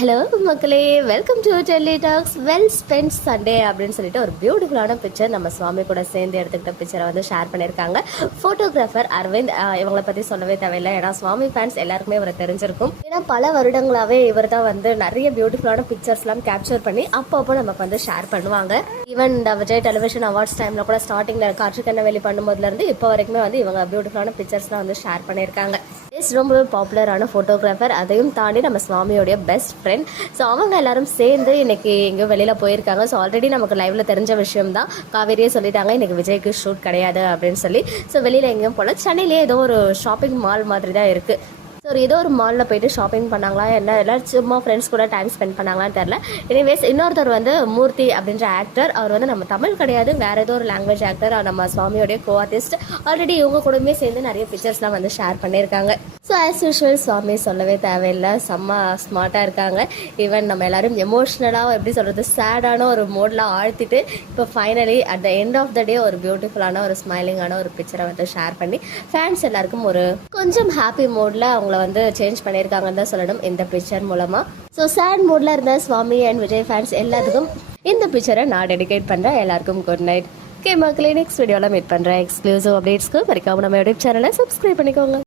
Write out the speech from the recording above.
Hello மக்களே, welcome to Delhi talks. Well spend Sunday அப்படின்னு சொல்லிட்டு ஒரு பியூட்டிஃபுல்லான பிக்சர் நம்ம சுவாமி கூட சேர்ந்து எடுத்துக்கிட்ட பிக்சரை வந்து ஷேர் பண்ணியிருக்காங்க ஃபோட்டோகிராஃபர் அரவிந்த். இவங்களை பற்றி சொல்லவே தேவையில்லை, ஏன்னா சுவாமி ஃபேன்ஸ் எல்லாருக்குமே இவரை தெரிஞ்சிருக்கும். ஏன்னா பல வருடங்களாகவே இவர் தான் வந்து நிறைய பியூட்டிஃபுல்லான பிக்சர்ஸ்லாம் கேப்சர் பண்ணி அப்பப்போ நமக்கு வந்து ஷேர் பண்ணுவாங்க. ஈவன் இந்த விஜய் டெலிவிஷன் அவார்ட்ஸ் டைமில் கூட ஸ்டார்டிங்கில் காற்று கண்ணவெளி பண்ணும்போதுலேருந்து இப்போ வரைக்குமே வந்து இவங்க பியூட்டிஃபுல்லான பிக்சர்ஸ்லாம் வந்து ஷேர் பண்ணியிருக்காங்க. ரொம்பவே பாப்புலரான ஃபோட்டோகிராஃபர், அதையும் தாண்டி நம்ம சுவாமியோடைய பெஸ்ட் ஃப்ரெண்ட். ஸோ அவங்க எல்லாரும் சேர்ந்து இன்னைக்கு எங்கேயோ வெளியில் போயிருக்காங்க. ஸோ ஆல்ரெடி நமக்கு லைவ்ல தெரிஞ்ச விஷயம் தான், காவேரியே சொல்லிட்டாங்க இன்னைக்கு விஜய்க்கு ஷூட் கிடையாது அப்படின்னு சொல்லி. ஸோ வெளியில் எங்கேயும் போல, சென்னையிலேயே ஏதோ ஒரு ஷாப்பிங் மால் மாதிரி தான் இருக்குது. ஸோ ஏதோ ஒரு மாலில் போயிட்டு ஷாப்பிங் பண்ணாங்களா என்ன, எல்லோரும் சும்மா ஃப்ரெண்ட்ஸ் கூட டைம் ஸ்பெண்ட் பண்ணாங்களான்னு தெரில. எனிவேஸ் இன்னொருத்தர் வந்து மூர்த்தி அப்படின்ற ஆக்டர், அவர் வந்து நம்ம தமிழ் கிடையாது, வேறு ஏதோ ஒரு லாங்குவேஜ் ஆக்டர், நம்ம சுவாமியோடைய கோ ஆர்டிஸ்ட். ஆல்ரெடி இவங்க கூடமே சேர்ந்து நிறைய பிக்சர்ஸ்லாம் வந்து ஷேர் பண்ணியிருக்காங்க. ஸோ ஆஸ் யூஷுவல் சுவாமி சொல்லவே தேவையில்லை, செம்ம ஸ்மார்ட்டாக இருக்காங்க. ஈவன் நம்ம எல்லாரும் எமோஷ்னலாக எப்படி சொல்கிறது, சேடான ஒரு மோட்லாம் ஆழ்த்திட்டு இப்போ finally at the end of the day ஒரு பியூட்டிஃபுல்லான ஒரு ஸ்மைலிங்கான ஒரு பிக்சரை வந்து ஷேர் பண்ணி ஃபேன்ஸ் எல்லாருக்கும் ஒரு கொஞ்சம் ஹாப்பி மோடில் அவங்கள வந்து சேஞ்ச் பண்ணியிருக்காங்கன்னு தான் சொல்லணும் இந்த பிக்சர் மூலமாக. ஸோ சேட் மூடில் இருந்த சுவாமி அண்ட் விஜய் ஃபேன்ஸ் எல்லாத்துக்கும் இந்த பிக்சரை நான் டெடிகேட் பண்ணுறேன். எல்லாருக்கும் குட் நைட். ஓகே மக்களே, நெக்ஸ்ட் வீடியோவில் மீட் பண்ணுறேன். எக்ஸ்க்ளூசிவ் அப்டேட்ஸ்க்கு மறக்காம நம்ம யூடியூப் சேனலை சப்ஸ்கிரைப் பண்ணிக்கோங்க.